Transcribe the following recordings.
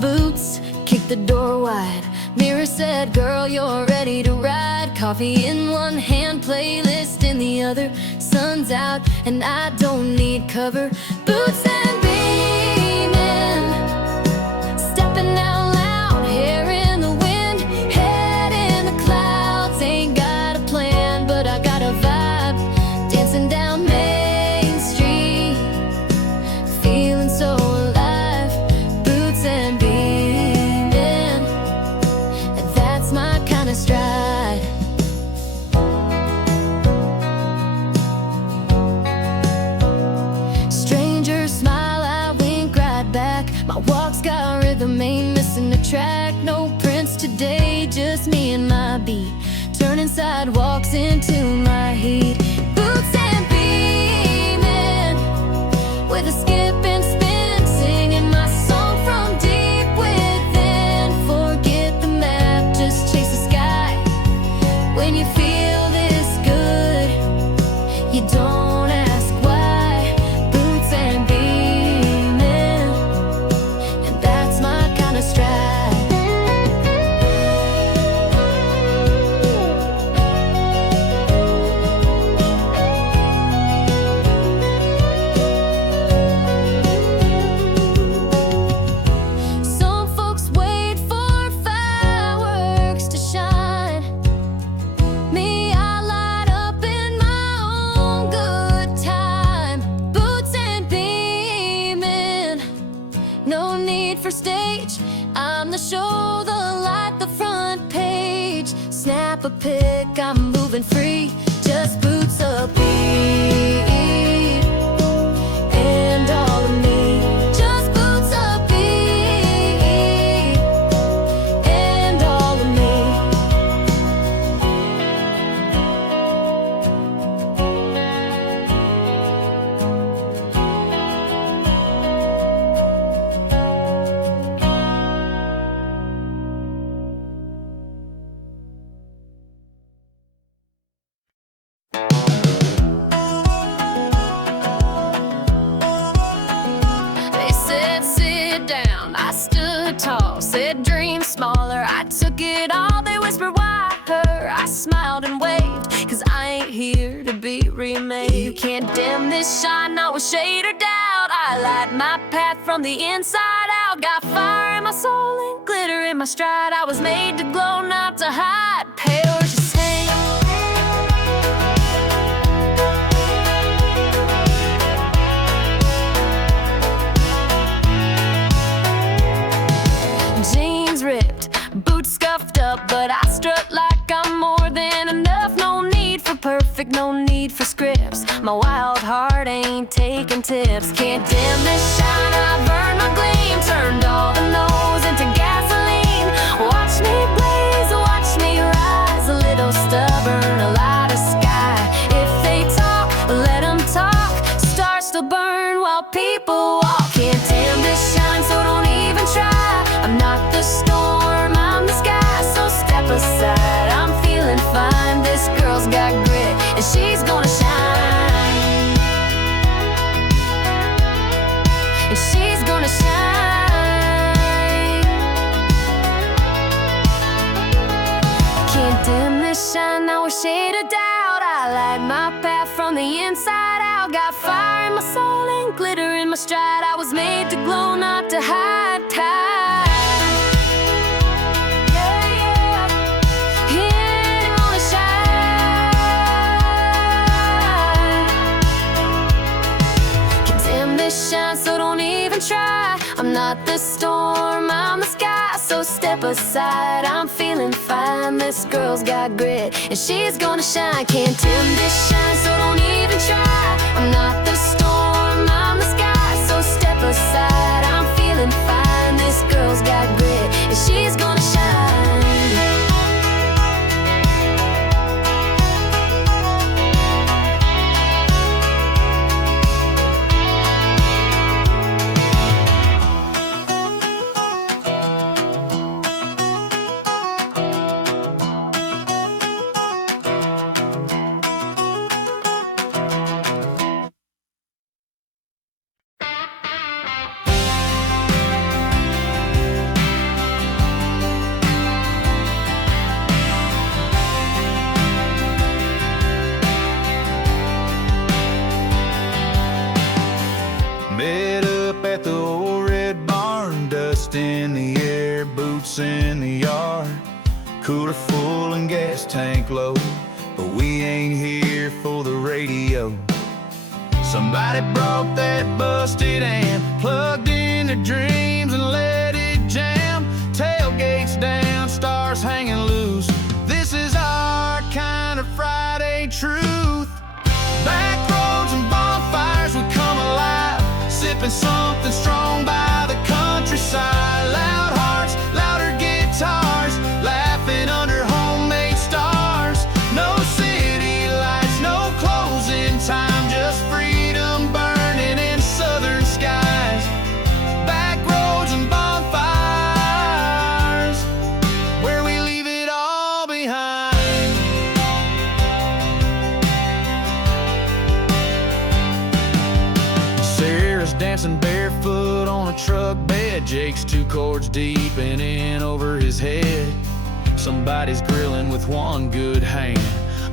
boots, kicked the door wide. Mirror said, girl, you're ready to ride. Coffee in one hand, playlist in the other. Sun's out and I don't need cover. Boots and beaming, stepping out loud, hair in the wind, head in the clouds. Ain't got a plan, but I got a vibe. Dancing down Main Street, feeling so alive. Boots and beaming, and that's my kind of stride. Strangers smile, I wink right back. My walk's got rhythm, ain't missing a track. No prints today, just me and my beat. Turning sidewalks into my heat. Boots and beaming, with a skip and spin, singing my song from deep within. Forget the map, just chase the sky. When you feel this good, you don't ask why. Boots and beaming, and that's my kind of stride. Some folks wait for fireworks to shine. Me, I light up in my own good time. Boots and beaming, no need for stage. I'm the show, the light, the front page. Snap a pic, I'm moving free. Just boots a beat, and all of me. Just boots a beat, and all of me. They said sit down, I stood tall. Said dream smaller, I took it all. They whispered why her, I smiled and waved. Cause I ain't here to be remade. You can't dim this shine, not with shade or doubt. I light my path from the inside out. Got fire in my soul and glitter in my stride. I was made to glow, not to hide. Pale or just hang. Jeans ripped, boots scuffed up, but I strut like I'm more than enough. No need for perfect, no need for scripts. My wild heart ain't taking tips. Can't dim this shine, I burn my gleam. Turned all the no's into gasoline. Watch me blaze, watch me rise. A little stubborn, a lighter sky. If they talk, let them talk. Stars still burn while people walk. Can't dim this shine, so don't even try. I'm not the storm, I'm the sky. So step aside, I'm feeling fine. This girl's got grit, and she's gonna shine. And she's gonna shine. Can't dim this shine, now a shade of doubt. I light my path from the inside out. Got fire in my soul and glitter in my stride. I was made to glow, not to hide. Yeah, yeah. Here on the shine. Can dim this shine, so don't even try. I'm not the storm, I'm the sky. So step aside, I'm feeling fine. This girl's got grit, and she's gonna shine. Can't dim this shine, so don't even try. I'm not the storm, I'm the sky. So step aside, I'm feeling fine. This girl's got grit, and she's gonna shine. cooler full and gas tank low, but we ain't here for the radio. Somebody brought that busted amp, plugged into dreams and let it jam. Tailgates down, stars hanging loose. This is our kind of Friday truth. Back roads and bonfires, we come alive, sipping something strong by the countryside. Loud hearts, louder guitars, laughing under homemade stars. No city lights, no closing time, just freedom burning in southern skies. Back roads and bonfires, where we leave it all behind. Sarah's dancing barefoot on a truck bed. Jake's 2 chords deep and in over his head. Somebody's grilling with one good hand,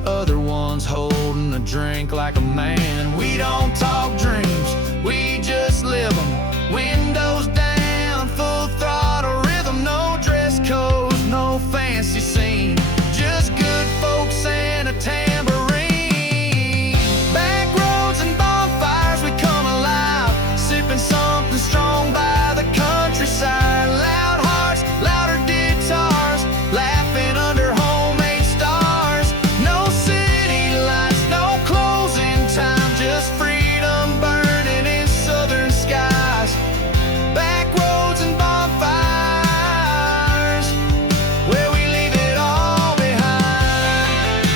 other one's holding a drink like a man. We don't talk dreams, we just live them. Windows down, full throttle rhythm. No dress codes, no fancy scene, just good folks and a tambourine. Back roads and bonfires, we come alive, sipping something strong by the countryside. Loud hearts, louder guitars, laughing under homemade stars. No city lights, no closing time, just freedom burning in southern skies. Back roads and bonfires, where we leave it all behind.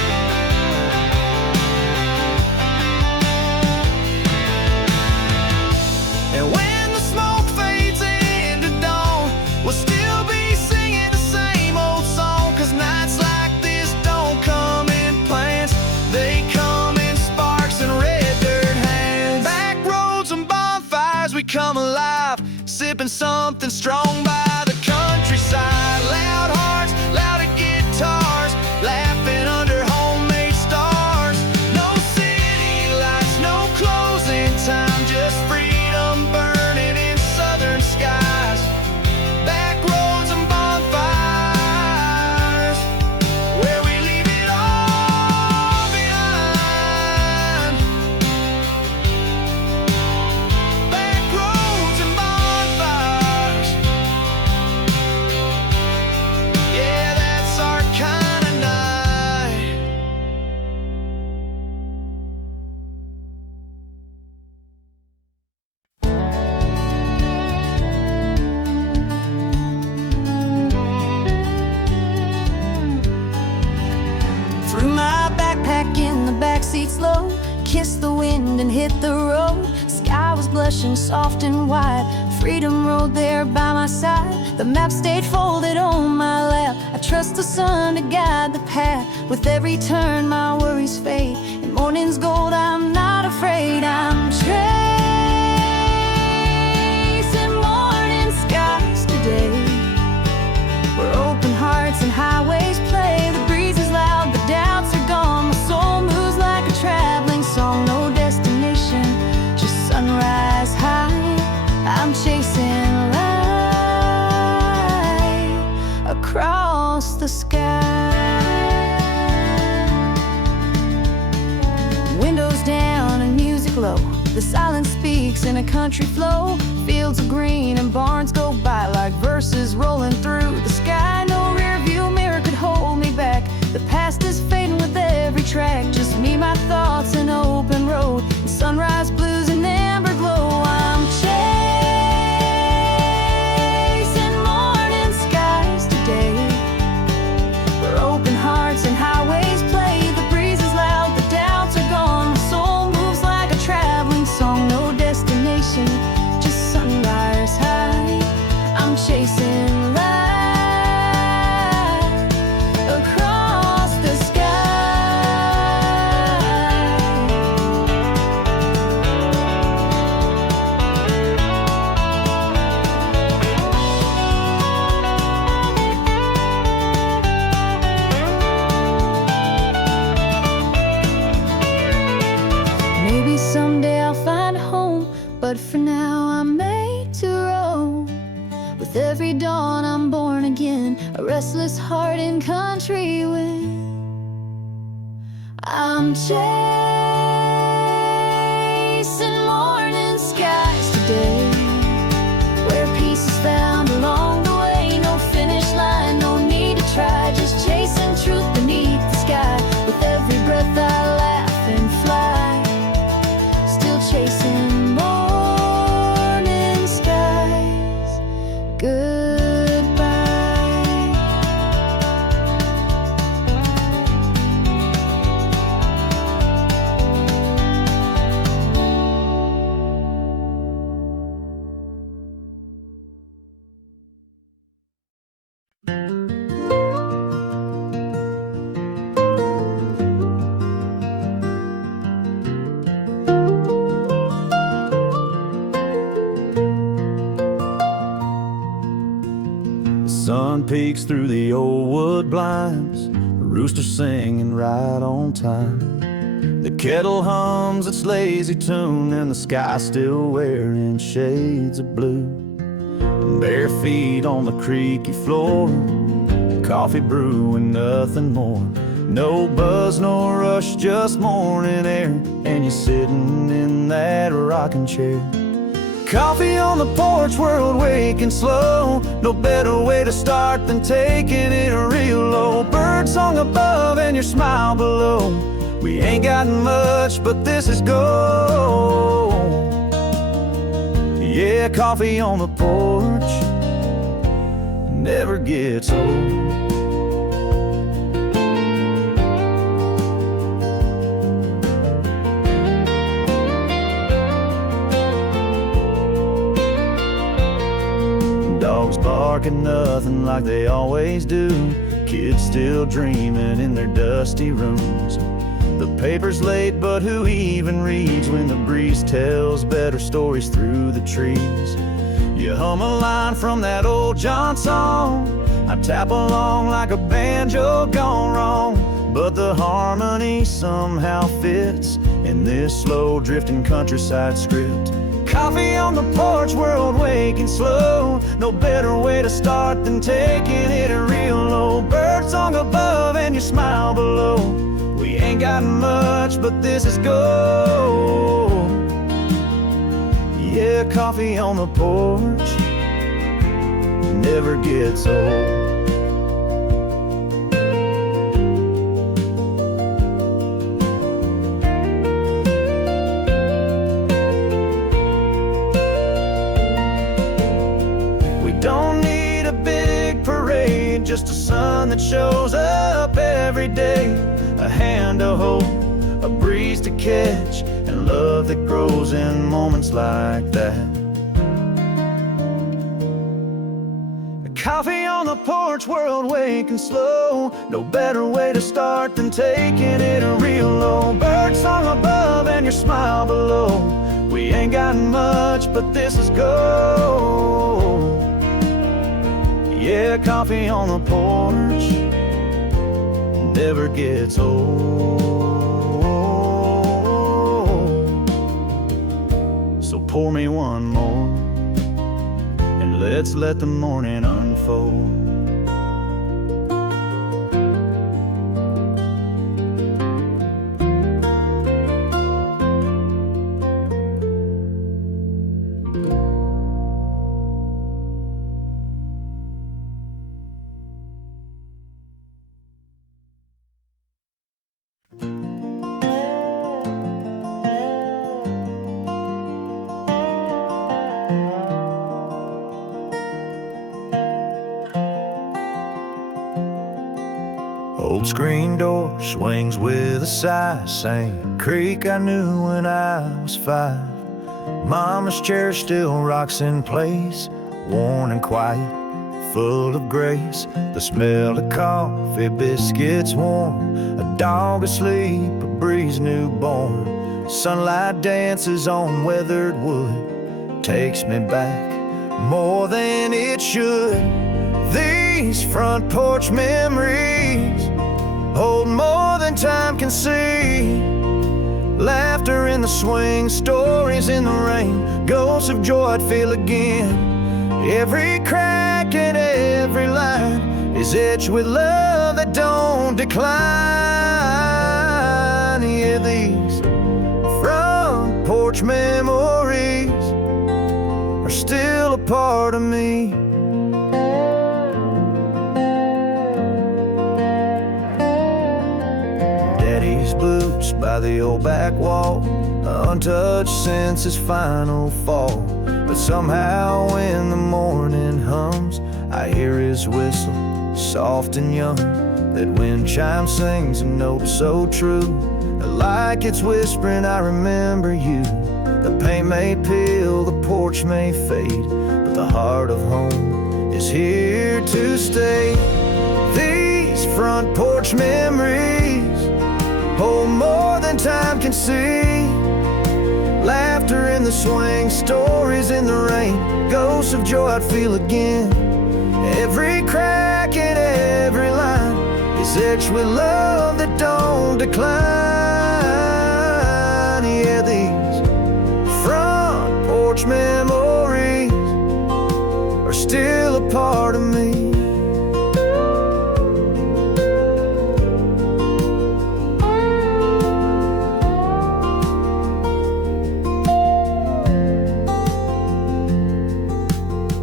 And when the smoke fades into dawn, we'll still be singing the same old song. 'Cause nights like this don't come in plans, they come in sparks and red dirt hands. Back roads and bonfires, we come alive, sipping something strong by the countryside. Loud hearts, louder guitars, laughing under homemade stars. No city lights, no closing time, just freedom burning in southern skies. Back roads and bonfires, where we leave it all behind. Back roads and bonfires, yeah, that's our kind of night. Threw my backpack in the backseat slow, kissed the wind and hit the road. Sky was blushing soft and wide, freedom rode there by my side. The map stayed folded on my lap, I trust the sun to guide the path. With every turn my worries fade, in morning's gold I'm not afraid. I'm tracing morning skies today, where open hearts and highways play. The breeze is loud, the doubts are gone. My soul moves like a traveling song. No destination, just sunrise high. I'm chasing light across the sky. Windows down and music low, the silence speaks in a country flow. Fields of green and barns go by like verses rolling through the sky. No rear view mirror could hold me back, the past is fading with every track. Just me, my thoughts, an open road, and sunrise blues and amber glow. I'm chasing morning skies today, where open hearts and highways play. The breeze is loud, the doubts are gone. My soul moves like a traveling song. No destination, just sunrise high. I'm chasing light heart in country wind. I'm chasing morning skies today, where peace is found along the way. No finish line, no need to try, just chasing truth beneath the sky. With every breath I laugh and fly, still chasing morning skies. Sun peeks through the old wood blinds, a rooster singing right on time. The kettle hums its lazy tune, and the sky still wearing shades of blue. Bare feet on the creaky floor, coffee brewing, nothing more. No buzz, no rush, just morning air, and you're sitting in that rocking chair. Coffee on the porch, world waking slow. No better way to start than taking it real low. Bird song above and your smile below. We ain't got much, but this is gold. Yeah, coffee on the porch never gets old. Dogs barking nothing like they always do. Kids still dreaming in their dusty rooms. The paper's late, but who even reads when the breeze tells better stories through the trees? You hum a line from that old John song. I tap along like a banjo gone wrong, but the harmony somehow fits in this slow drifting countryside script. Coffee on the porch, world waking slow. No better way to start than taking it real low. Bird song above and your smile below. We ain't got much, but this is gold. Yeah, coffee on the porch never gets old. Just a sun that shows up every day, a hand to hold, a breeze to catch, and love that grows in moments like that. Coffee on the porch, world waking slow. No better way to start than taking it real low. Bird song above and your smile below. We ain't got much, but this is gold. Yeah, coffee on the porch never gets old. So pour me one more, and let's let the morning unfold. Old screen door swings with a sigh. Same creak I knew when I was 5. Mama's chair still rocks in place, worn and quiet, full of grace. The smell of coffee, biscuits warm, a dog asleep, a breeze newborn. Sunlight dances on weathered wood, takes me back more than it should. These front porch memories hold more than time can see. Laughter in the swing, stories in the rain, ghosts of joy I'd feel again. Every crack and every line is is etched with love that don't decline. Yeah, these front porch memories are still a part of me. Daddy's boots by the old back wall, untouched since his final fall. But somehow when the morning hums, I hear his whistle, soft and young. That wind chime sings a note so true, like it's whispering, I remember you. The paint may peel, the porch may fade, but the heart of home is here to stay. These front porch memories hold more than time can see. Laughter in the swing, stories in the rain, ghosts of joy I'd feel again. Every crack and every line is etched with love that don't decline. Yeah, these front porch memories are still a part of me.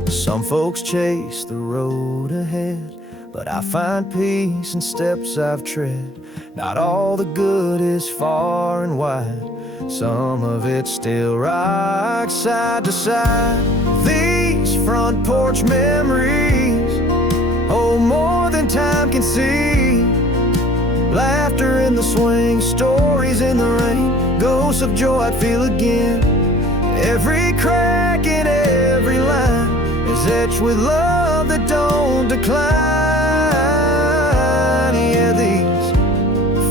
Some folks chase the road ahead, but I find peace in steps I've tread. Not all the good is far and wide, some of it still rocks side to side. These front porch memories hold more than time can see. Laughter in the swing, stories in the rain, ghosts of joy I'd feel again. Every crack and every line is etched with love that don't decline. Yeah, these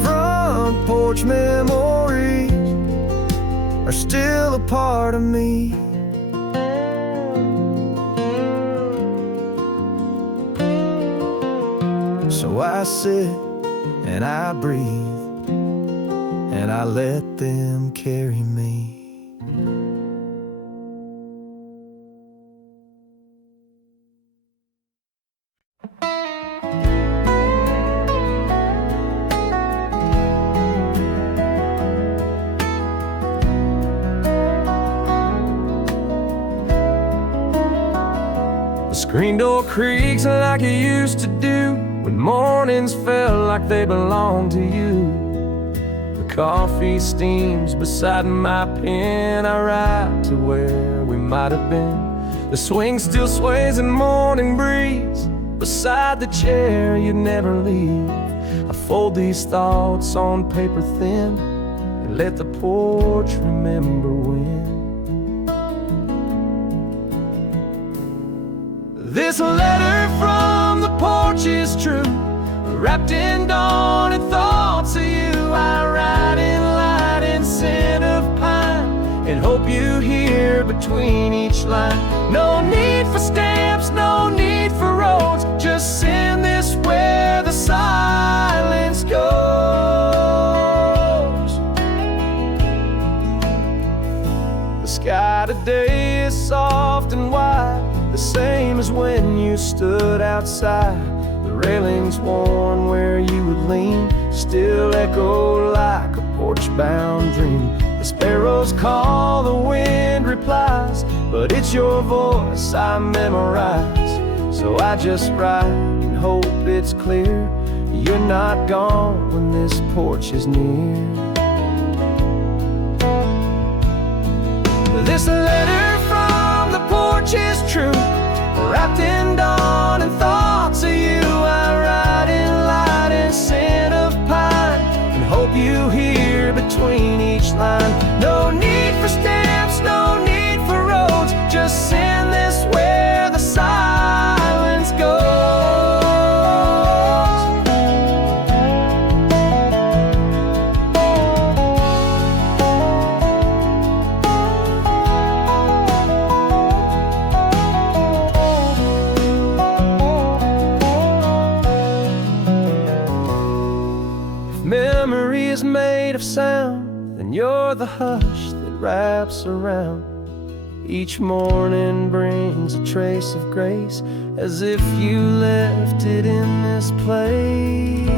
front porch memories are still a part of me. So I sit and I breathe and I let them carry me. The screen door creaks like it used to do when mornings felt like they belonged to you. The coffee steams beside my pen, I write to where we might have been. The swing still sways in morning breeze beside the chair you'd never leave. I fold these thoughts on paper thin and let the porch remember when. This letter from the porch is true, wrapped in dawn and thoughts of you. I write in light and scent of pine and hope you hear between each line. No need for stamps, no need for roads, just send this where the silence goes. The sky today is soft and wide, the same as when you stood outside. The railings worn where you would lean still echo like a porch-bound dream. The sparrows call, the wind replies, but it's your voice I memorize. So I just write and hope it's clear you're not gone when this porch is near. This letter from the porch is true, wrapped in dawn and thoughts of you. I write in light and scent of pine and hope you hear between each line. No need for stamps, no need for roads, just send this where the silence goes. Memory is made of sound, then you're the hush that wraps around. Each morning brings a trace of grace, as if you left it in this place.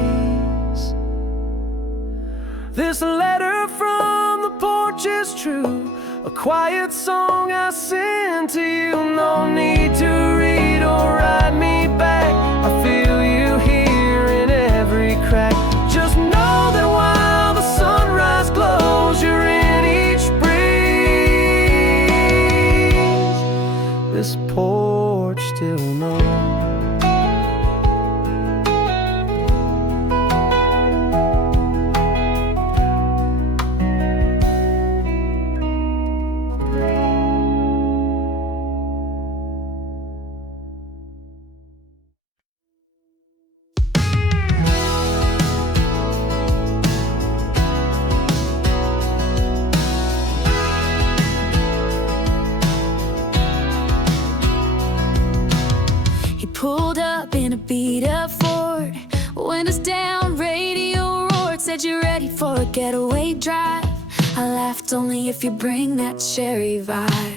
This letter from the porch is true, a quiet song I sing to you. No need to read or write me back, I feel you here in every crack. Just know that while the sunrise glows, you're in each breeze. This porch still knows. Pulled up in a beat-up Ford, windows down, radio roared, said you're ready for a getaway drive. I laughed, only if you bring that cherry vibe.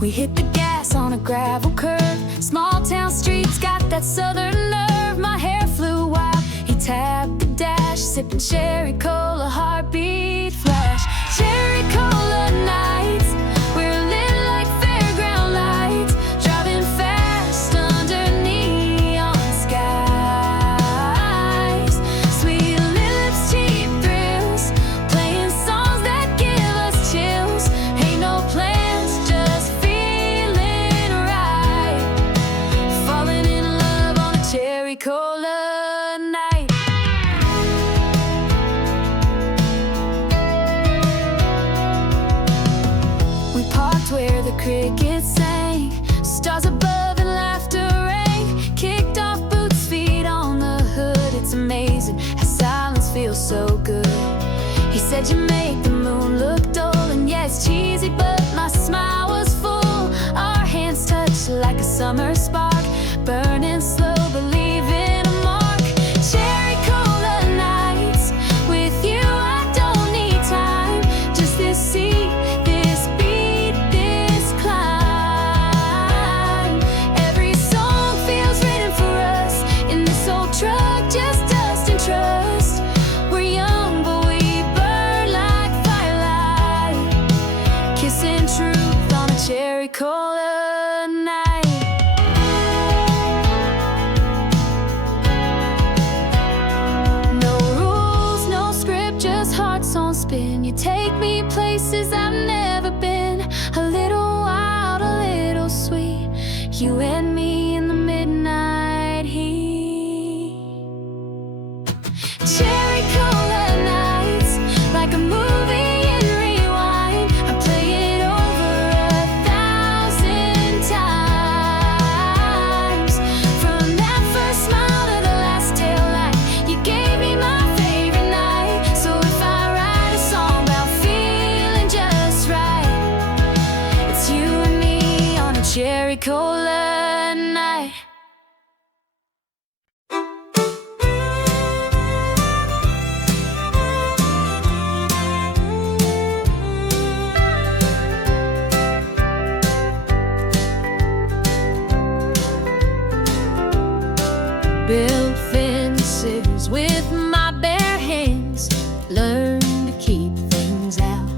We hit the gas on a gravel curve, small town streets got that southern nerve. My hair flew wild, he tapped the dash, sipping cherry cola, heartbeat flash. Cherry cola nights, we're lit like fairground lights, driving fast under neon skies. Sweet lips, cheap thrills, playing songs that give us chills. Ain't no plans, just feeling right, falling in love on a cherry cola night. We parked where the crickets sang, stars above and laughter rang. Kicked off boots, feet on the hood. It's amazing how silence feels so good. He said you make the moon look dull, and yeah, it's cheesy, but my smile was full. Our hands touched like a summer spark, burning slow, believing a mark. Cherry cola nights, with you I don't need time, just this seat, this beat, this climb. Every song feels written for us in this old truck, just dust and trust. We're young, but we burn like firelight, kissing truth on a cherry cola night. No rules, no script, just hearts on spin. You take me places I've never been, a little wild, a little sweet, you and me in the midnight heat. Cherry cola nights, like a movie in rewind, I play it over 1,000 times. From that first smile to the last tail light, you gave me my favorite night. So if I write a song about feeling just right, it's you and me on a cherry cola night. Build fences with my bare hands, learn to keep things out.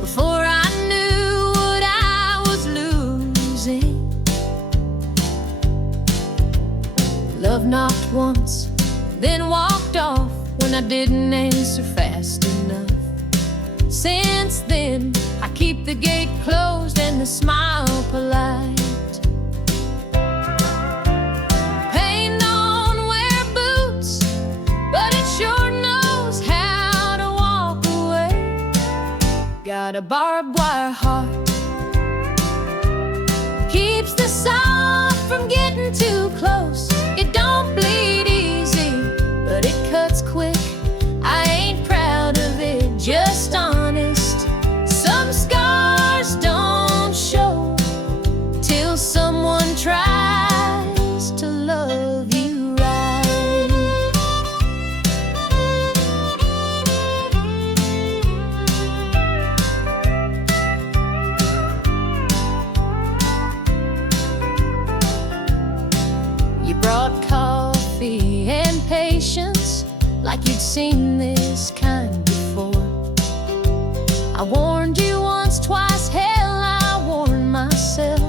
Before I knew what I was losing, love knocked once, then walked off when I didn't answer fast enough. Since then, I keep the gate closed and the smile polite. Paint don't wear boots, but it sure knows how to walk away. Got a barbed wire heart, keeps the soft from getting too close. It don't bleed easy, but it cuts quick. I ain't proud of it, just honest. Some scars don't show till someone tries to love you right. like you'd seen this kind before. I warned you once, twice, hell, I warned myself.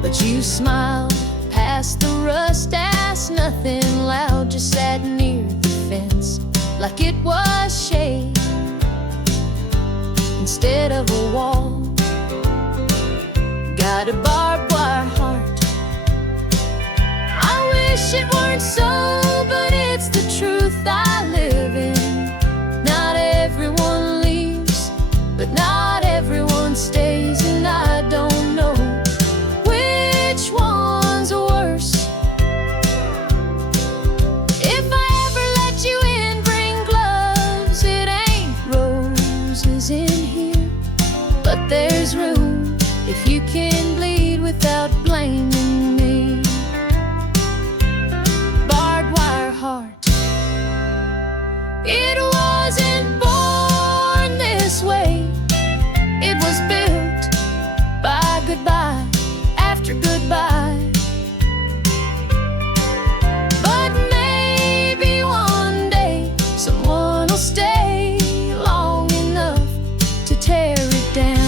But you smiled past the rust, asked nothing loud, just sat near the fence like it was shade instead of a wall. Got a barbed wire heart. I wish it weren't so, but it's the truth I live in. Not everyone leaves, but not everyone stays, and I don't know which one's worse. If I ever let you in, bring gloves. It ain't roses in here, but there's room if you can bleed without blaming me. Barbed wire heart. It wasn't born this way. It was built by goodbye after goodbye. But maybe one day someone will stay long enough to tear it down.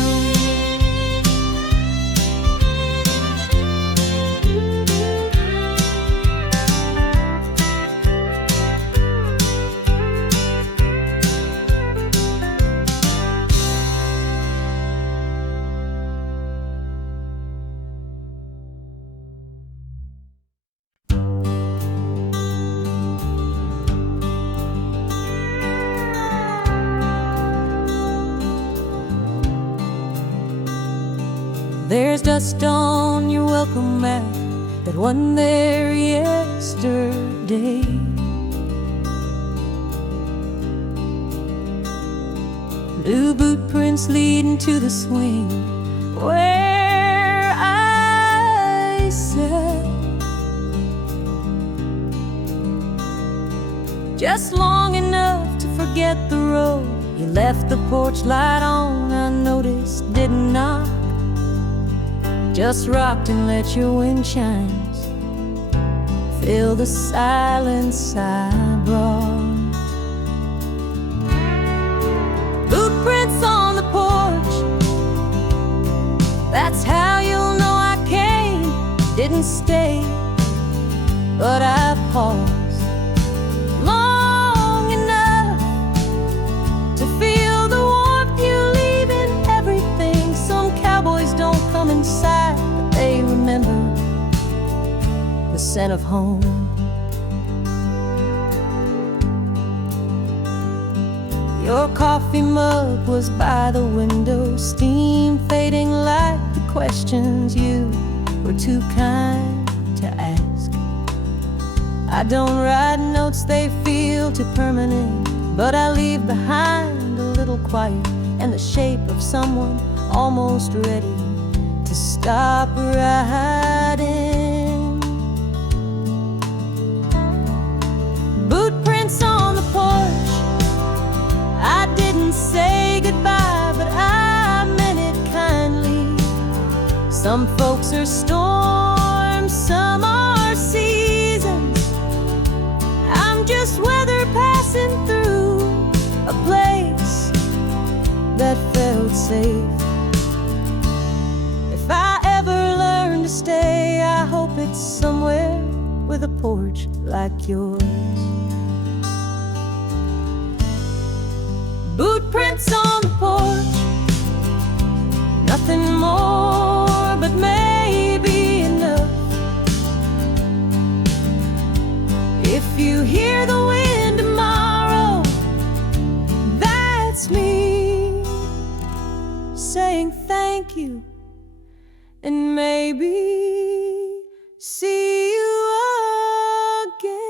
There's dust on your welcome mat that wasn't there yesterday. New bootprints leading to the swing where I sat, just long enough to forget the road. You left the porch light on, I noticed, didn't knock. Just rocked and let your wind chimes fill the silence I brought. Bootprints on the porch, that's how you'll know I came. Didn't stay, but I paused long enough to feel the warmth you leave in everything. Some cowboys don't come inside, but they remember the scent of home. Your coffee mug was by the window, steam fading like the questions you were too kind to ask. I don't write notes, they feel too permanent, but I leave behind a little quiet and the shape of someone almost ready to stop riding. Bootprints on the porch, I didn't say goodbye, but I meant it kindly. Some folks are storms, some are seasons. I'm just weather passing through a place that felt safe. If I ever learn to stay, I hope it's somewhere with a porch like yours. Bootprints on the porch, nothing more, but maybe enough. If you hear the wind tomorrow, that's me saying thank you, and maybe see you again.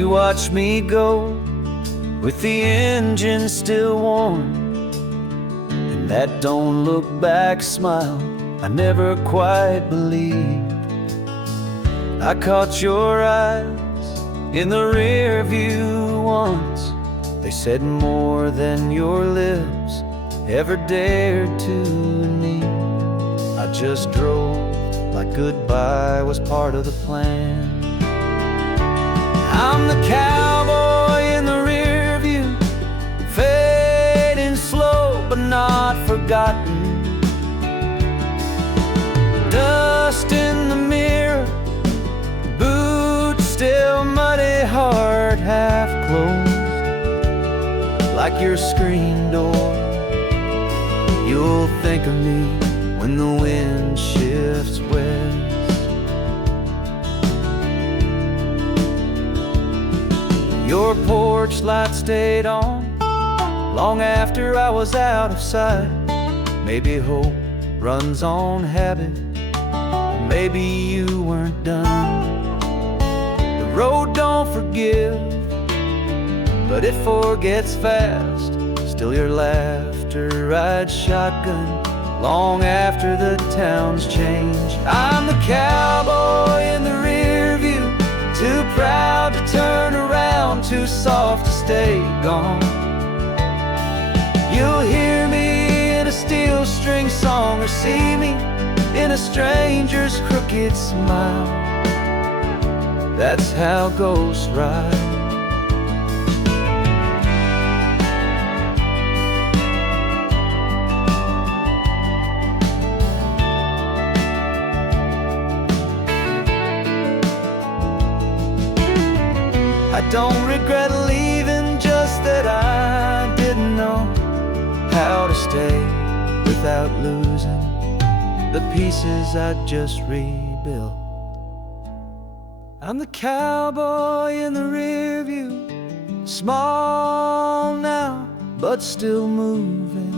You watch me go with the engine still warm, and that don't look back smile I never quite believed. I caught your eyes in the rear view once. They said more than your lips ever dared to need. I just drove like goodbye was part of the plan. I'm the cowboy in the rear view, fading slow but not forgotten. Dust in the mirror, boots still muddy, heart half closed, like your screen door. You'll think of me when the wind shifts west. Your porch light stayed on long after I was out of sight. Maybe hope runs on habit, or maybe you weren't done. The road don't forgive, but it forgets fast. Still your laughter rides shotgun long after the town's changed. I'm the cowboy in the rear view, too proud to turn around, too soft to stay gone. You'll hear me in a steel string song, or see me in a stranger's crooked smile. That's how ghosts ride. I don't regret leaving, just that I didn't know how to stay without losing the pieces I just rebuilt. I'm the cowboy in the rear view, small now, but still moving.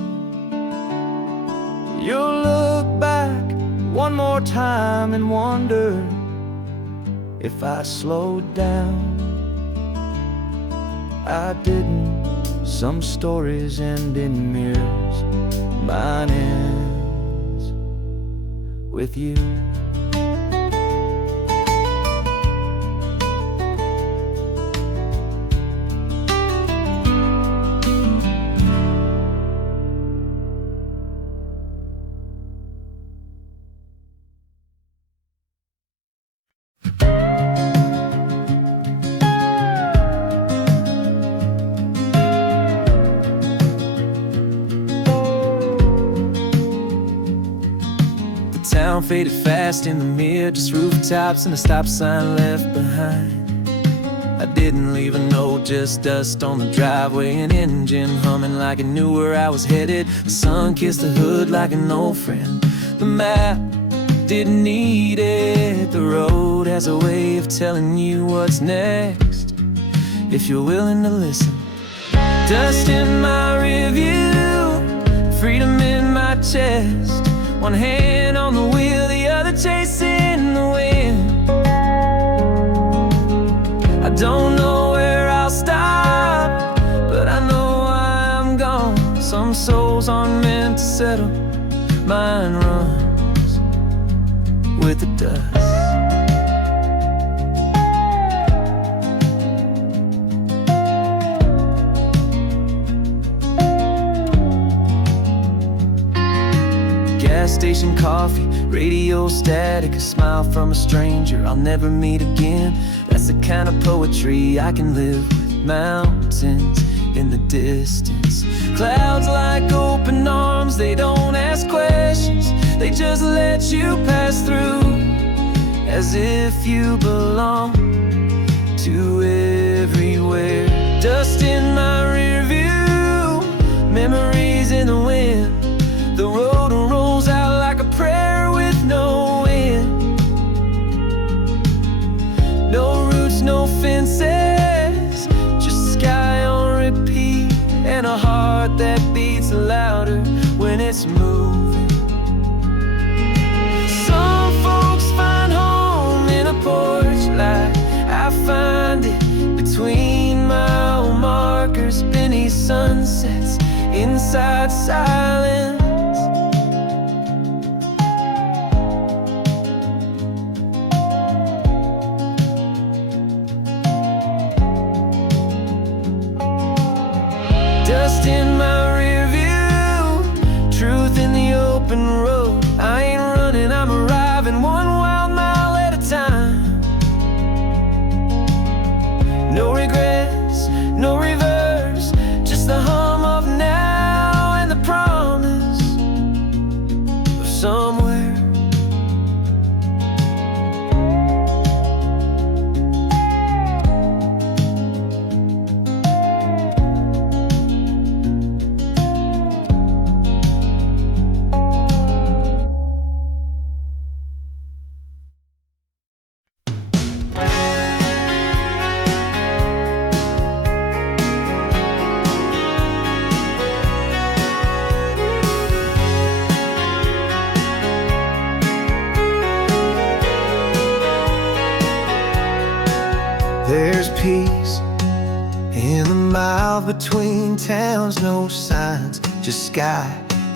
You'll look back one more time and wonder if I slowed down. I didn't. Some stories end in mirrors, mine ends with you. Town faded fast in the mirror, just rooftops and a stop sign left behind. I didn't leave a note, just dust on the driveway, an engine humming like it knew where I was headed. The sun kissed the hood like an old friend. The map didn't need it. The road has a way of telling you what's next, if you're willing to listen. Dust in my rearview, freedom in my chest. One hand on the wheel, the other chasing the wind. I don't know where I'll stop, but I know I'm gone. Some souls aren't meant to settle, mine runs with the dust. Gas station coffee, radio static, a smile from a stranger I'll never meet again. That's the kind of poetry I can live with. Mountains in the distance, clouds like open arms. They don't ask questions, they just let you pass through, as if you belong to everywhere. Dust in my rear view, memories in the wind. The road rolls out like a prayer with no end. No roots, no fences, just sky on repeat, and a heart that beats louder when it's moving. Some folks find home in a porch light. I find it between inside silence. Dust in my rear view, truth in the open road. I ain't running, I'm arriving one wild mile at a time. No regrets, no reverse, just the hum of now and the promise of somewhere. There's peace in the mile between towns, no signs, just sky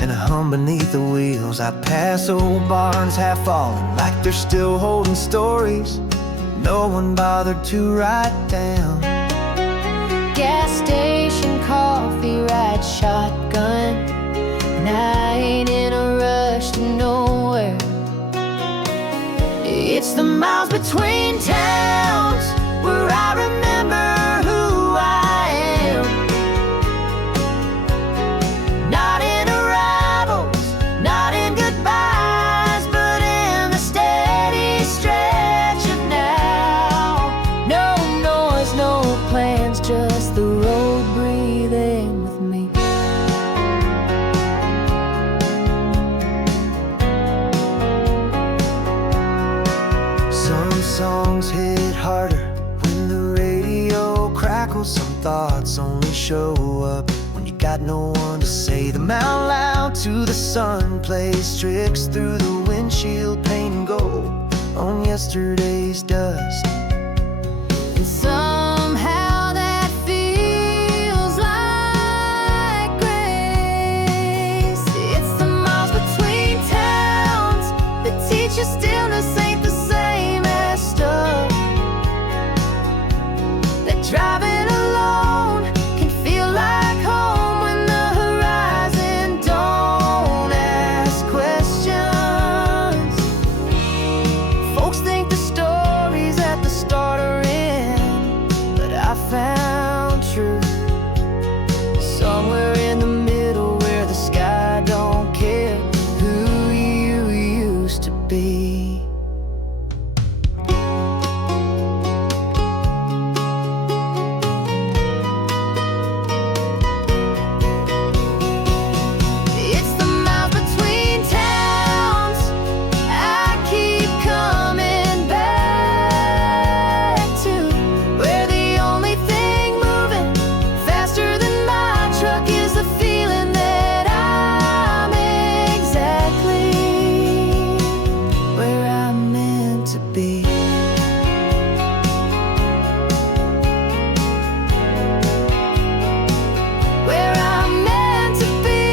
and a hum beneath the wheels. I pass old barns half fallen, like they're still holding stories no one bothered to write down. Gas station coffee, ride shotgun, and I ain't in a rush to nowhere. It's the miles between towns where I remember who I am. Not in arrivals, not in goodbyes, but in the steady stretch of now. No noise, no plans, just the road breathing with me. Some songs hit harder when the radio crackles. Some thoughts only show up when you got no one to say them out loud to the sun. Plays tricks through the windshield, painting gold on yesterday's dust. And somehow that feels like grace. It's the miles between towns that teach you stillness ain't the same as stuff. That driving alone can feel like home when the horizon don't ask questions. Folks think the stories at the start are in, but I found truth somewhere in the middle where the sky don't care who you used to be. It's the miles between towns I keep coming back to, where the only thing moving faster than my truck is the feeling that I'm exactly where I'm meant to be. Where I'm meant to be.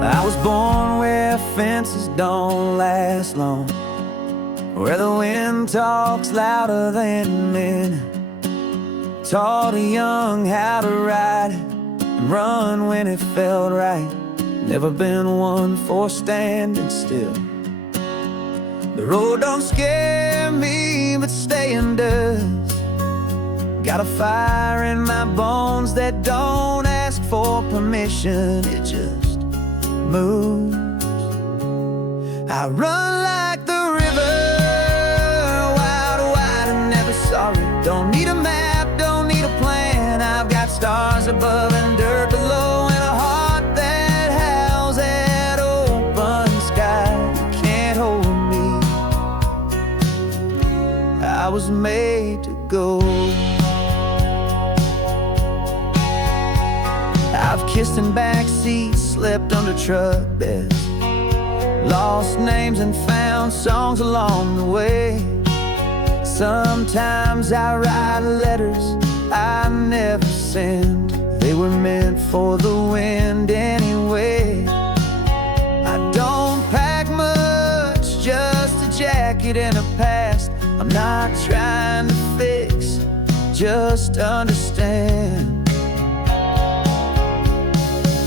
I was born where fences don't last long, where the wind talks louder than men. Taught the young how to ride it and run when it felt right. Never been one for standing still. The road don't scare me, but staying does. Got a fire in my bones that don't ask for permission, it just moves. I run like the river, wild, wide, and never sorry. Don't need a map, don't need a plan. I've got stars above and dirt below, and a heart that howls at open sky. You can't I was made to go. I've kissed in back seats, slept under truck beds, lost names and found songs along the way. Sometimes I write letters I never send. They were meant for the wind anyway. I don't pack much, just a jacket and a past. I'm not trying to fix, just understand.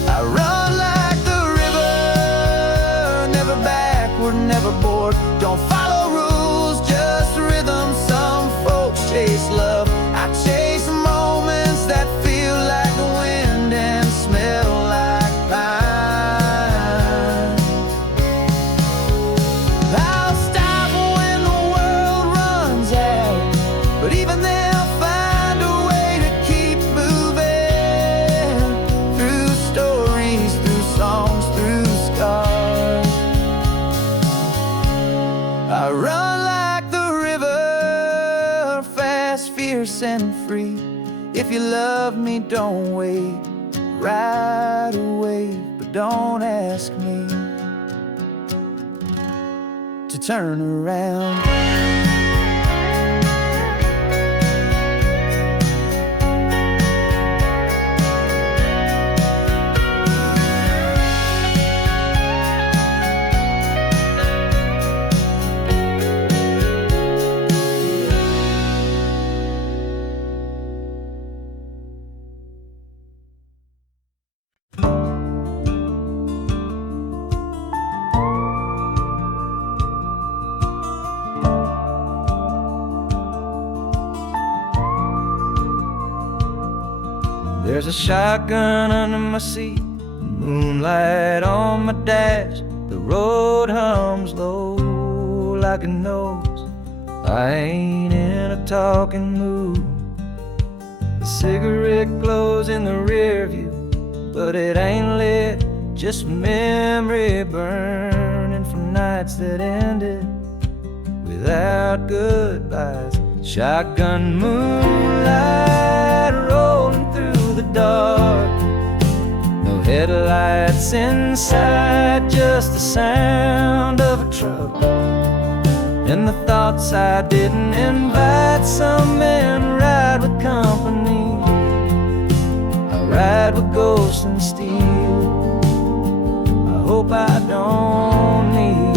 I run like the river, never backward, never bored. Don't follow rules, just rhythm. Some folks chase love, I chase moments that feel like the wind and smell like pine. I'll stop when the world runs out, but even then I'll find a way to keep moving. Through stories, through songs, through scars. I run like the river, fast, fierce and free. If you love me, don't wait, ride away, but don't ask me to turn around. There's a shotgun under my seat, moonlight on my dash. The road hums low like it knows I ain't in a talking mood. The cigarette glows in the rear view, but it ain't lit, just memory burning from nights that ended without goodbyes. Shotgun moonlight rolling through the dark, no headlights inside, just the sound of a truck. And the thoughts I didn't invite, some men ride with company, I ride with ghosts and steel. I hope I don't need.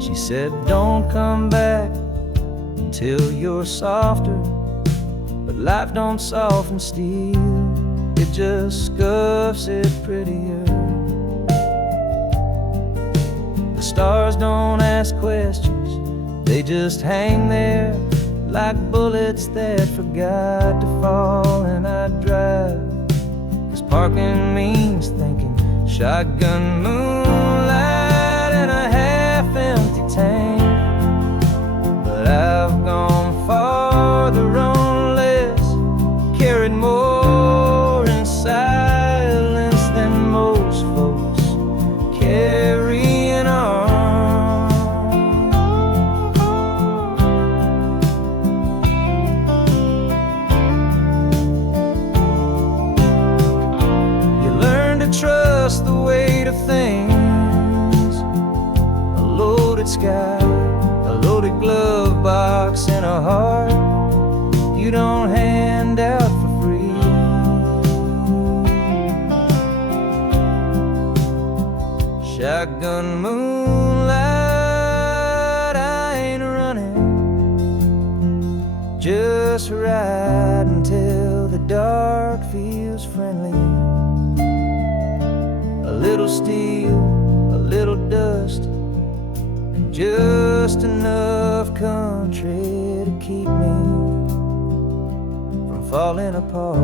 She said, don't come back until you're softer, but life don't soften steel, it just scuffs it prettier. The stars don't ask questions, they just hang there like bullets that forgot to fall. And I drive, 'cause parking means thinking. Shotgun moonlight and a half-empty tank, but I've gone farther on less, carried more in silence than most folks carry an arm. You learn to trust the weight of things, a loaded sky, a loaded glove box, and a heart you don't hand out for free. Shotgun moonlight, I ain't running, just ride until the dark feels friendly. A little steel, a little dust, and just enough country to keep me from falling apart.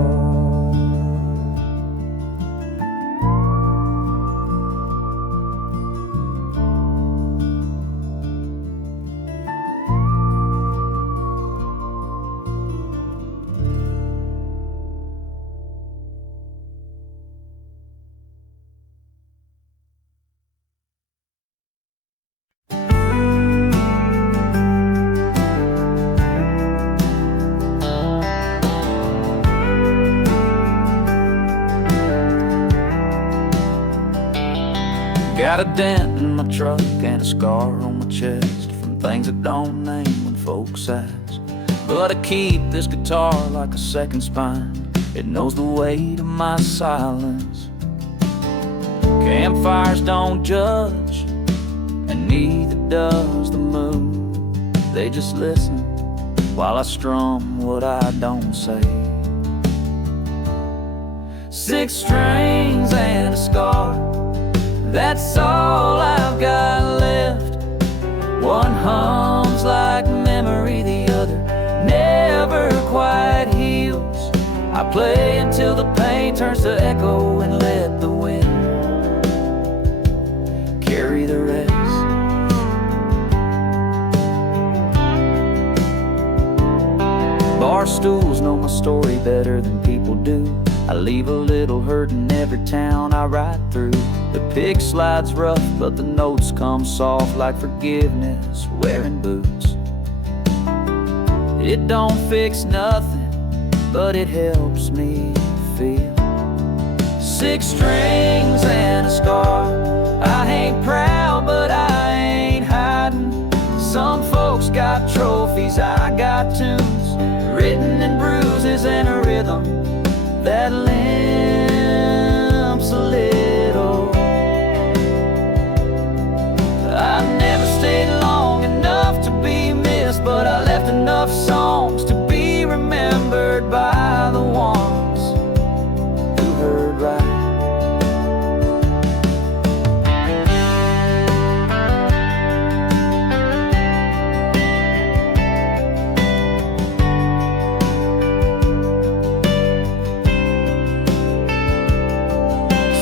Got a dent in my truck and a scar on my chest from things I don't name when folks ask. But I keep this guitar like a second spine. It knows the weight of my silence. Campfires don't judge, and neither does the moon. They just listen while I strum what I don't say. 6 strings and a scar, that's all I've got left. One hums like memory, the other never quite heals. I play until the pain turns to echo and let the wind carry the rest. Bar stools know my story better than people do. I leave a little hurt in every town I ride through. The pig slide's rough, but the notes come soft like forgiveness wearing boots. It don't fix nothing, but it helps me feel. 6 strings and a scar, I ain't proud, but I ain't hiding. Some folks got trophies, I got tunes, written in bruises and a rhythm that limps a little. I never stayed long enough to be missed, but I left enough songs to be remembered by the ones who heard right.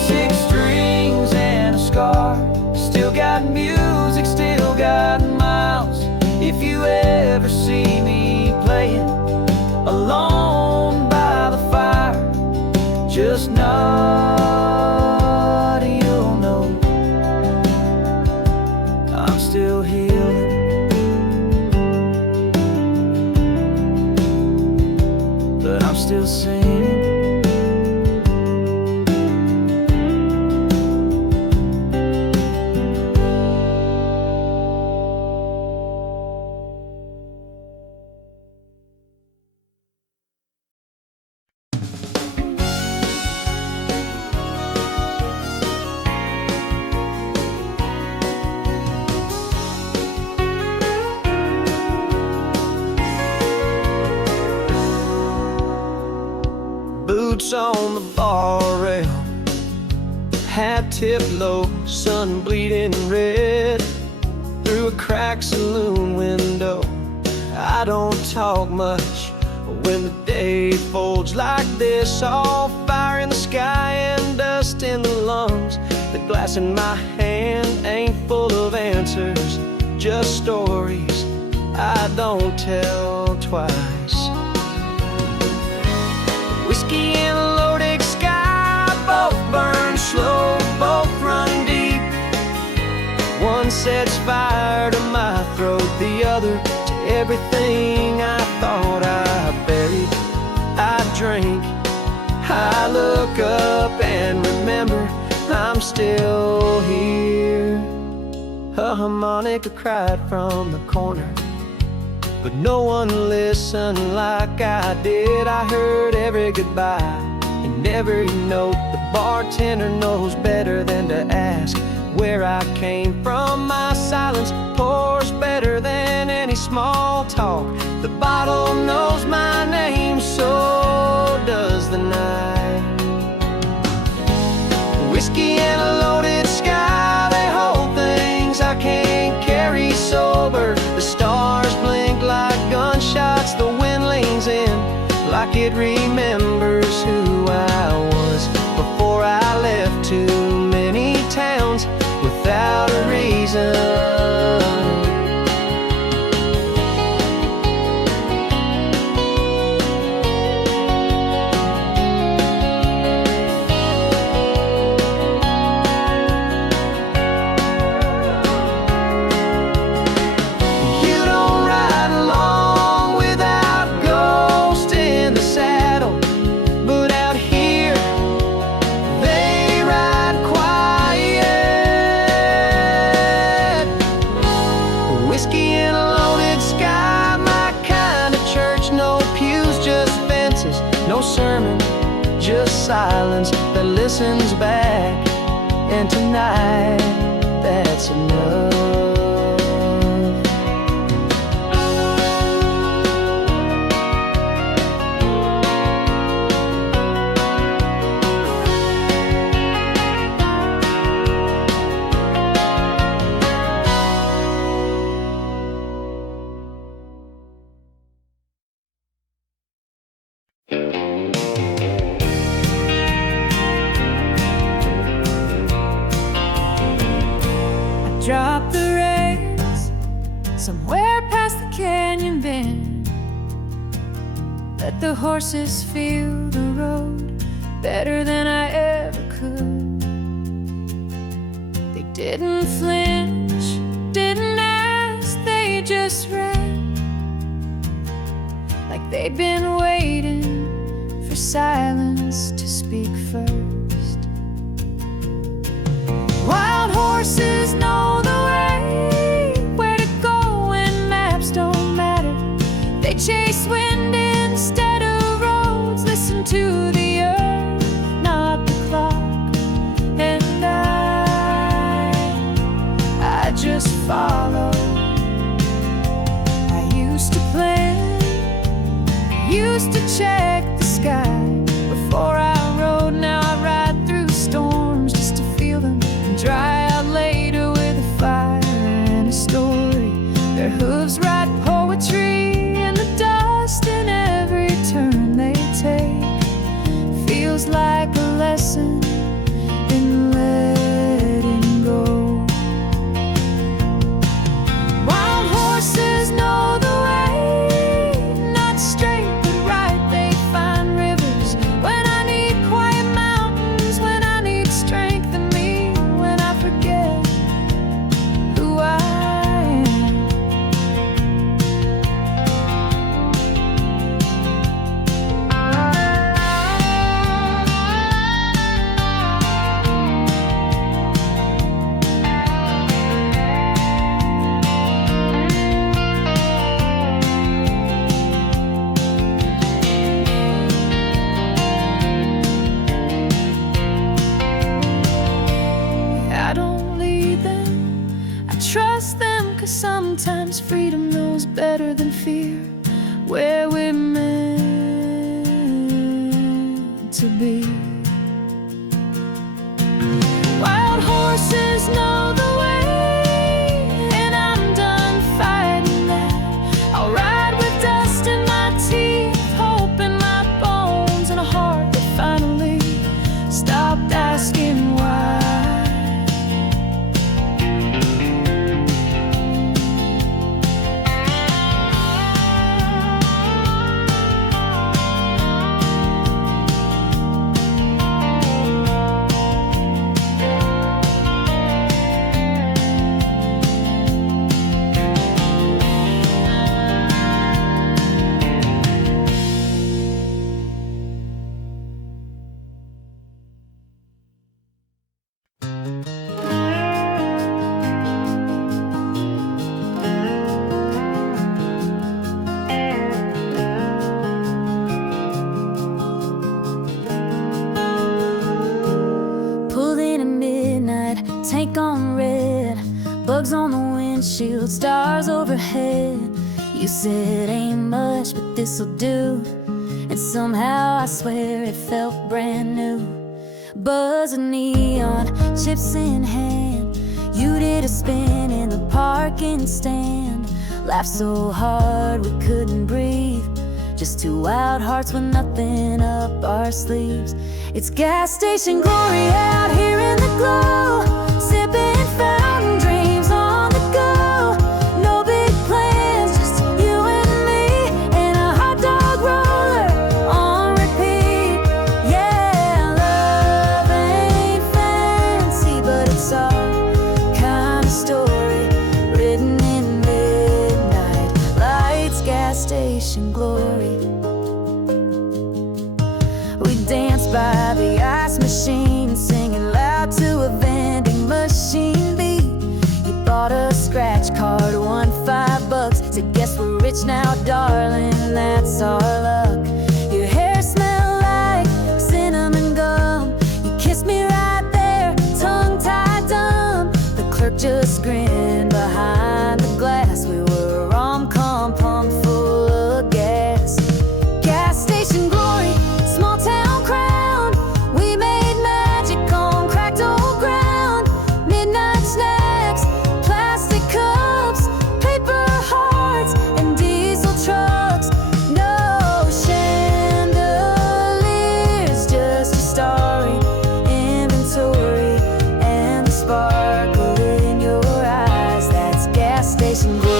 6 strings and a scar, still got music, still got miles. If you ever see me playing alone by the fire, just nod, you'll know I'm still healing. But I'm still singing. Boots on the bar rail, hat tipped low, sun bleeding red through a cracked saloon window. I don't talk much when the day folds like this, all fire in the sky and dust in the lungs. The glass in my hand ain't full of answers, just stories I don't tell twice. Whiskey and a loaded sky, both burn slow, both run deep. One sets fire to my throat, the other to everything I thought I buried. I drink, I look up and remember I'm still here. A harmonica cried from the corner, but no one listened like I did. I heard every goodbye and every note. The bartender knows better than to ask where I came from. My silence pours better than any small talk. The bottle knows my name, so does the night. Whiskey and a loaded sky, they hold things I can't carry sober. The stars blink like gunshots, the wind leans in like it remembers who I was before I left too many towns without a reason. lessons back, and tonight that's enough. Drop the reins somewhere past the canyon bend. Let the horses feel the road better than I ever could. They didn't flinch, didn't ask, they just ran, like they'd been waiting for silence to speak first. Wild horses know the way, where to go when maps don't matter. They chase wind instead of roads, listen to the earth, not the clock. And I just follow. I used to plan, used to check the sky before I rode. Now I ride through storms just to feel them, dry out later with a fire and a story. Their hooves write poetry in the dust, in every turn they take feels like a lesson in letting go. Wild horses know the way, not straight but right. They find rivers when I need quiet mountains, when I need strength in me, when I forget who I am. I don't lead them, I trust them, 'cause sometimes freedom knows better than fear, where we're meant to be. Wild horses know the way, and I'm done fighting that. I'll ride with dust in my teeth, hope in my bones, and a heart that finally stopped asking why. Pulled in at midnight, tank on red, bugs on the windshield, stars overhead. You said ain't much, but this'll do. And somehow I swear it felt brand new. Buzz of neon, chips in hand. You did a spin in the parking stand. Laughed so hard we couldn't breathe. Just two wild hearts with nothing up our sleeves. It's gas station glory out here in the glow, sipping fountain dreams on the go. No big plans, just you and me, and a hot dog roller on repeat. Yeah, love ain't fancy, but it's our kind of story, written in midnight lights, gas station glory. We danced by the ice machine, singing loud to a vending machine beat. You bought a scratch card, won $5. Said, guess we're rich now, darling, that's our luck. Your hair smelled like cinnamon gum. You kissed me just grin behind the glass. We were a rom-com pump full of gas. Gas station glory, small town crown. We made magic on cracked old ground. Midnight snacks, plastic cups, paper hearts, and diesel trucks. No chandeliers, just a starry inventory and the sparkle in your eyes. That's gas station glory.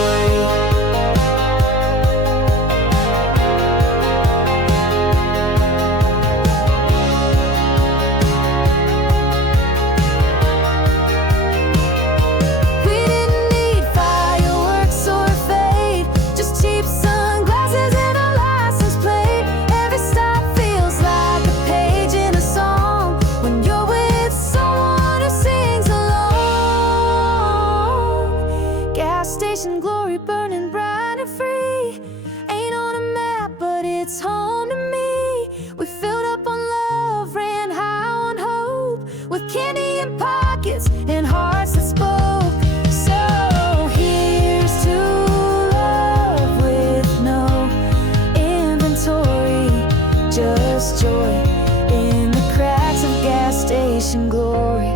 We didn't need fireworks or fade, just cheap sunglasses and a license plate. Every stop feels like a page in a song when you're with someone who sings along. Gas station glory burning bright and free. Ain't on a map, but it's home to me. We filled up on love, ran high on hope, with candy in pockets and hearts that spoke. So here's to love with no inventory, just joy in the cracks of gas station glory.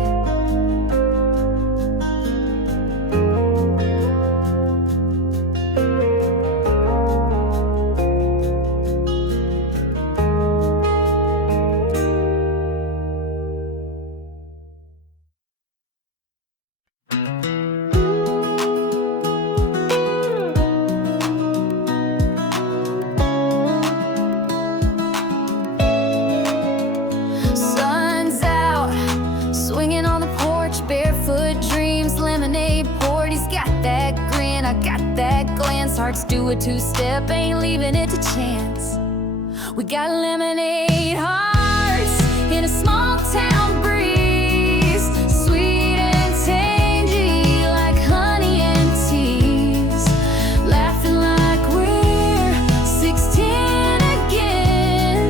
Sun's out, swinging on the porch, barefoot dreams, lemonade poured. He's got that grin, I got that glance. Hearts do a two-step, ain't leaving it to chance. We got lemonade hearts in a small town breeze, sweet and tangy like honey and teas, laughing like we're 16 again.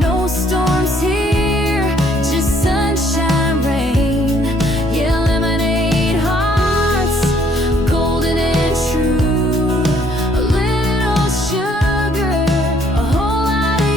No storms here, just sunshine, rain. Yeah, lemonade hearts, golden and true. A little sugar, a whole lot of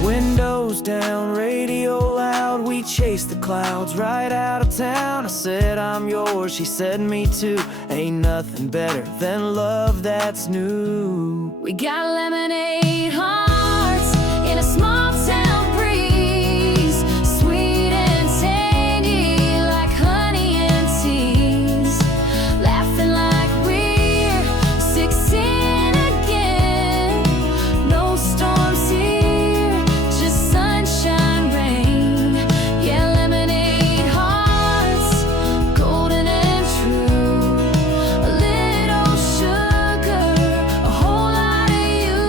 you. Windows down, radio loud, we chased the clouds right out of town. I said I'm yours, she said me too. Ain't nothing better than love that's new. We got lemonade hearts in a small town breeze, sweet and tangy like honey and teas, laughing like we're 16 again. No storms here, just sunshine, rain. Yeah, lemonade hearts, golden and true. A little sugar, a whole lot of you.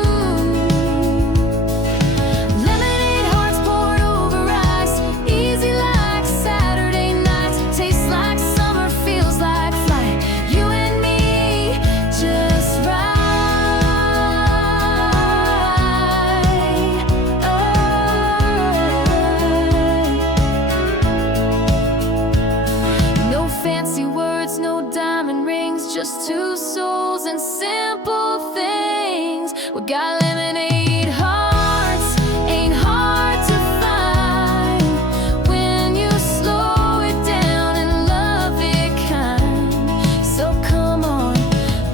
Lemonade hearts poured over ice, easy like Saturday nights. Tastes like summer, feels like flight. You and me, just right. No fancy words, no diamond rings, just two souls and simple things. We got lemonade hearts, ain't hard to find when you slow it down and love it kind. So come on,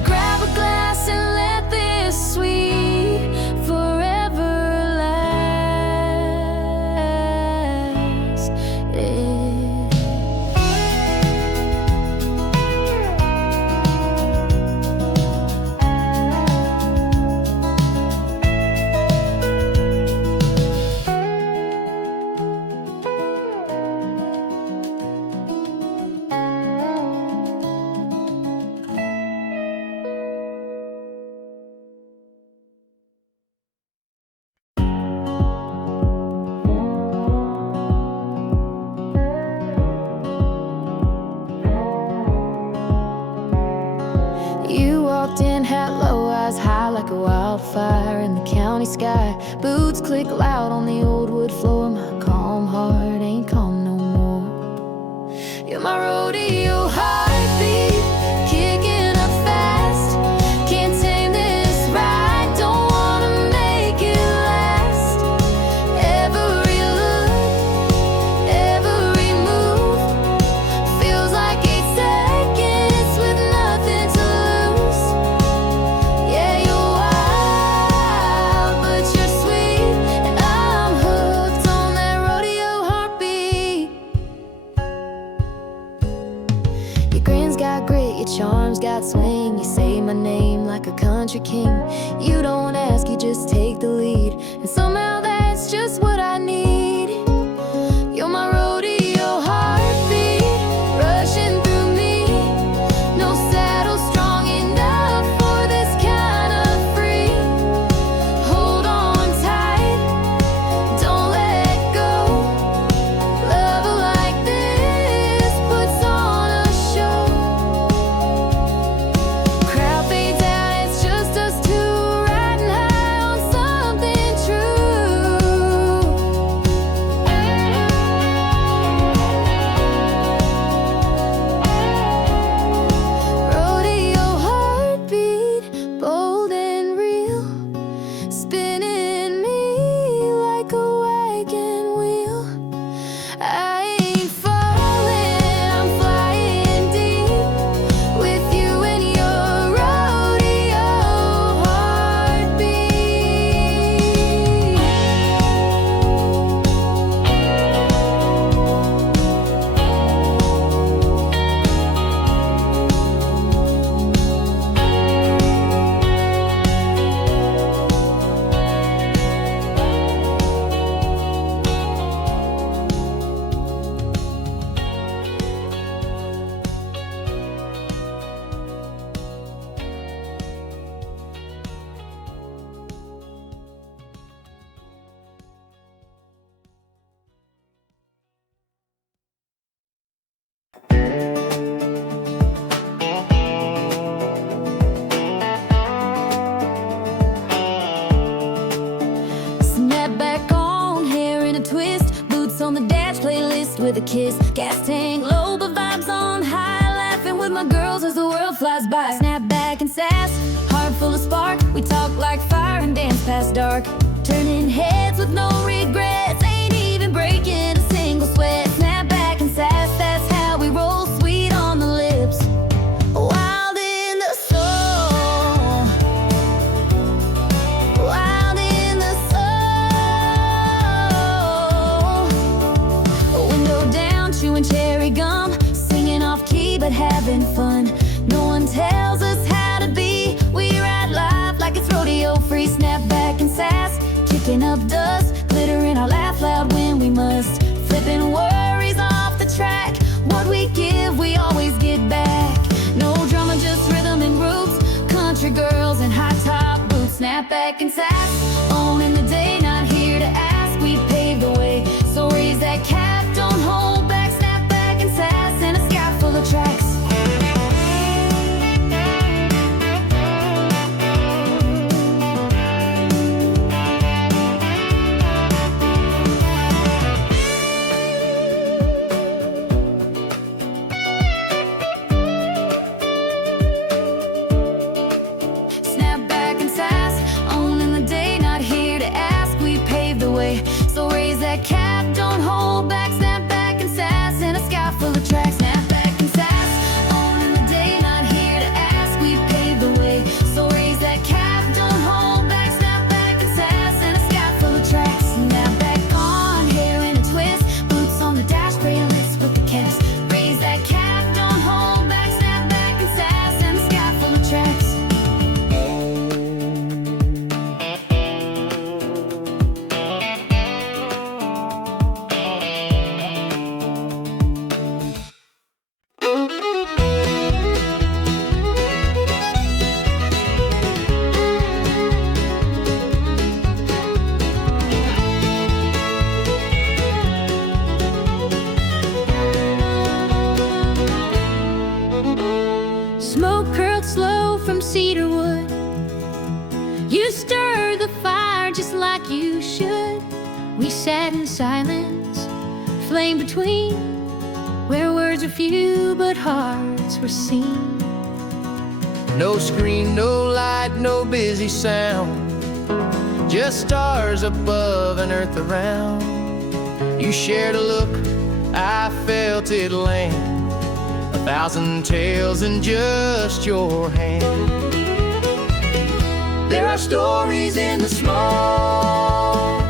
grab a glass and let this sweet forever last. You walked in, hat low, eyes high like a wildfire in the county sky. Boots click loud on the old wood floor. My calm heart ain't calm no more. your charms got swing. You say my name like a country king. You don't ask, you just take the lead, and somehow that's just what I need. You're my rodeo heartbeat, rushing through me. No saddle strong enough for this kind of free. Hold on tight, don't let go. Love like this puts on a show. Crowd fades out, it's just us two riding high on something true. Rodeo heartbeat, bold and real, spinning me like a wagon wheel. I ain't falling, I'm flying deep with you and your rodeo heartbeat. Snap back on, hair in a twist, boots on the dash, playlist with a kiss. Gas tank low, but vibes on high, laughing with my girls as the world flies by. Snap back and sass, heart full of spark. We talk like fire and dance past dark. Turning heads with no regrets, ain't even breaking a single sweat. Snap back and sass, that's how we roll, sweet on the lips, wild in the soul. Wild in the soul. Window down, chewing cherry gum, singing off key but having fun. No one tells us how to be. We ride life like it's rodeo free. Snap back and sass, kicking up dust, glittering our laugh loud when we must. Flipping worries off the track. What we give, we always get back. No drama, just rhythm and roots. Country girls in high top boots. Snap back and sass, owning the day, not here to ask. We paved the way, so raise that cap, don't hold back. Snap back and sass in a sky full of tracks. Snap back and sass, owning the day, not here to ask. We paved the way, so raise that cap, don't hold back. Snap back and sass in a sky full of tracks. Snap back and sass, owning the day, not here to ask. We paved the way, so raise that cap, don't hold back. Snap back and sass in a sky full of tracks. Snap back on, hair in a twist, boots on the dash, playlist with the kiss. Raise that cap, don't hold back. Snap back and sass in a sky full of tracks. Smoke curled slow from cedar wood. You stir the fire just like you should. We sat in silence, flame between, where words were few but hearts were seen. No screen, no light, no busy sound, just stars above and earth around. You shared a look, I felt it land, 1,000 tales in just your hand. There are stories in the smoke,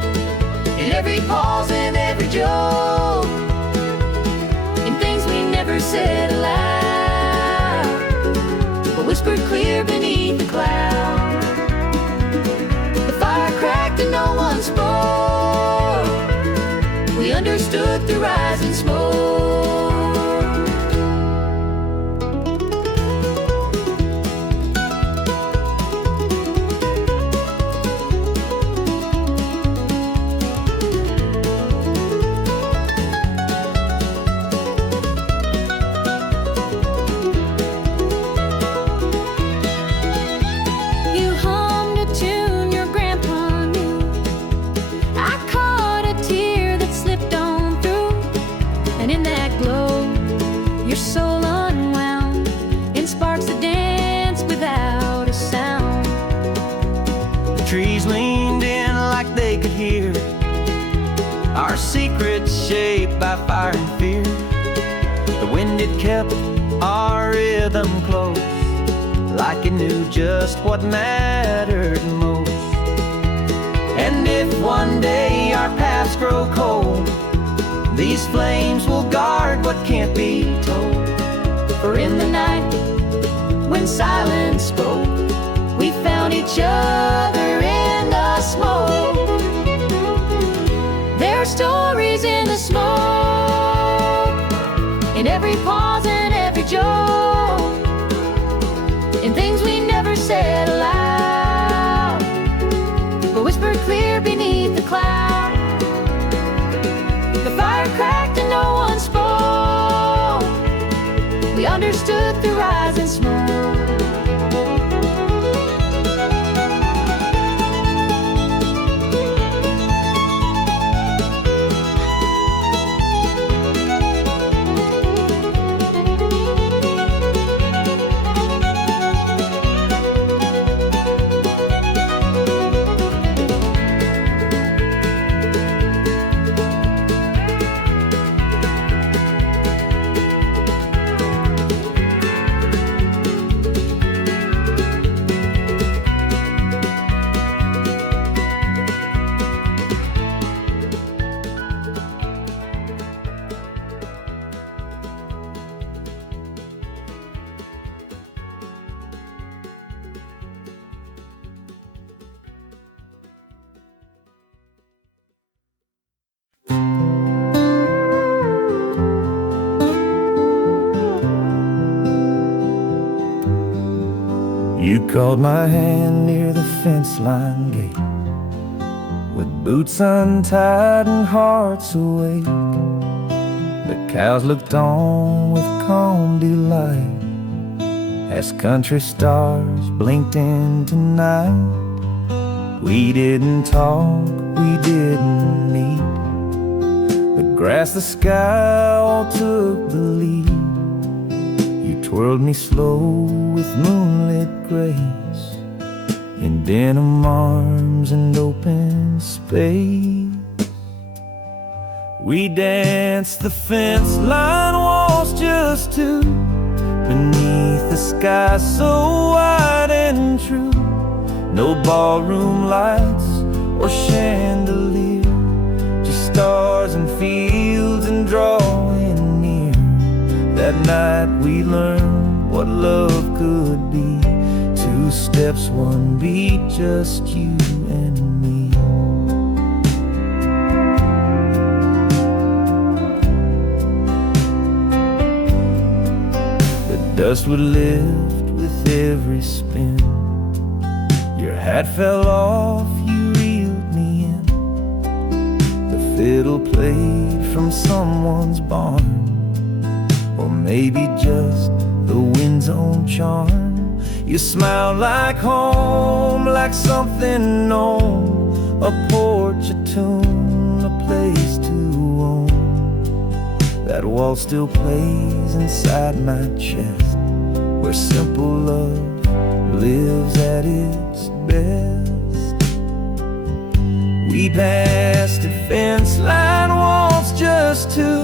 in every pause and every joke, in things we never said aloud. whispered clear beneath the cloud. The fire cracked and no one spoke. We understood through rising smoke. Trees leaned in like they could hear our secrets shaped by fire and fear. The wind had kept our rhythm close, like it knew just what mattered most. And if one day our paths grow cold, these flames will guard what can't be told. For in the night, when silence spoke, we found each other in the smoke. There are stories in the smoke, in every pause and every joke, in things we never said aloud, but whispered clear beneath the cloud. The fire cracked and no one spoke. We understood through rising smoke. You called my hand near the fence line gate, with boots untied and hearts awake. The cows looked on with calm delight as country stars blinked into night. We didn't talk, we didn't meet. The grass, the sky all took the lead. You twirled me slow with moonlit grace, in denim arms and open space. We danced the fence line walls just two, beneath the sky so wide and true. No ballroom lights or chandelier, just stars and fields and drawing near. That night we learned what love could be. Two steps, one beat, just you and me. The dust would lift with every spin. Your hat fell off, you reeled me in. The fiddle played from someone's barn, or maybe just the wind's own charm. You smiled like home, like something known, a porch, a tune, a place to own. That wall still plays inside my chest, where simple love lives at its best. We passed a fence line walls just two,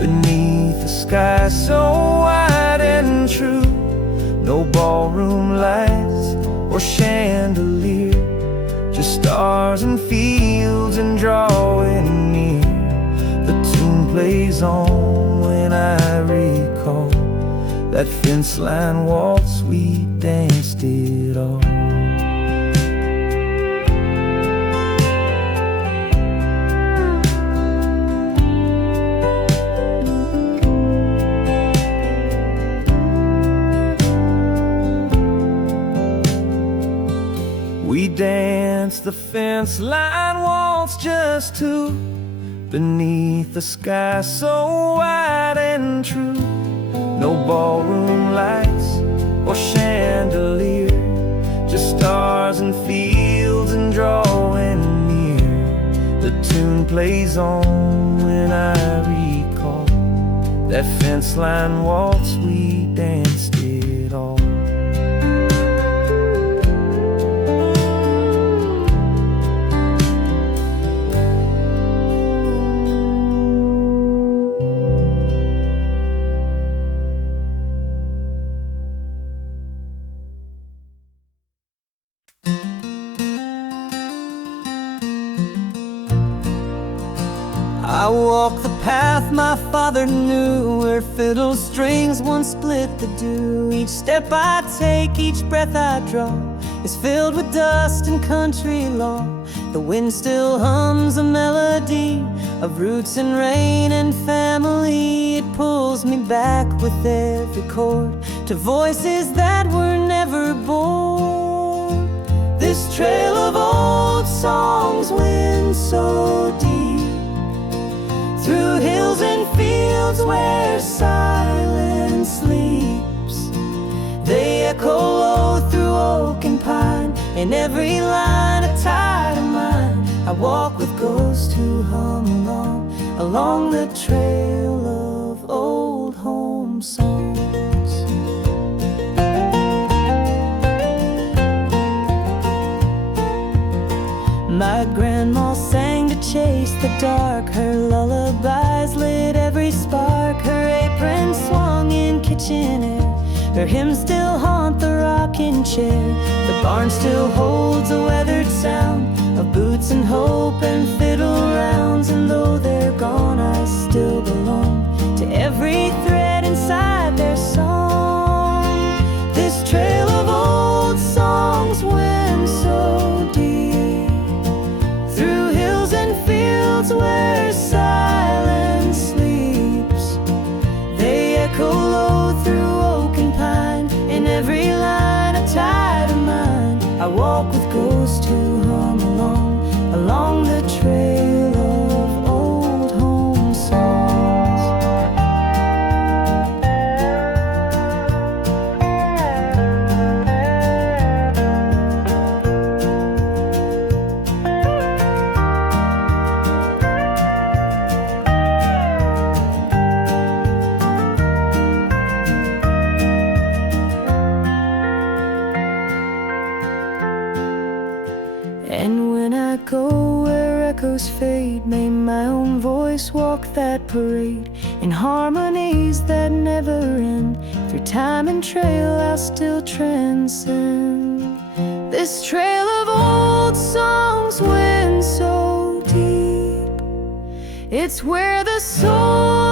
beneath the sky so wide and true. No ballroom lights or chandelier, just stars and fields and drawing near. The tune plays on when I recall that fence line waltz, we danced it all. We danced the fence line waltz, just two, beneath the sky so wide and true. No ballroom lights or chandelier, just stars and fields and drawing near. The tune plays on when I recall that fence line waltz, we danced it all. I walk the path my father knew, where fiddle strings once split the dew. Each step I take, each breath I draw, is filled with dust and country law. The wind still hums a melody of roots and rain and family. It pulls me back with every chord to voices that were never born. This trail of old songs winds so deep, through hills and fields where silence sleeps. They echo low through oak and pine, in every line a tide of mine. I walk with ghosts who hum along the trail of old home songs. My grandma sang to chase the dark, her lullabies lit every spark. Her apron swung in kitchen air, her hymns still haunt the rocking chair. The barn still holds a weathered sound of boots and hope and fiddle rounds. And though they're gone, I still belong to every thread inside their song. This trail of old songs winds so deep, through hills and fields where silence sleeps. They echo low through oak and pine, in every line a tide of mine. I walk with ghosts who hum along the trail of old home songs. And when I go where echoes fade, may my own voice walk that parade, in harmonies that never end. Through time and trail I'll still transcend. This trail of old songs winds so deep, it's where the soul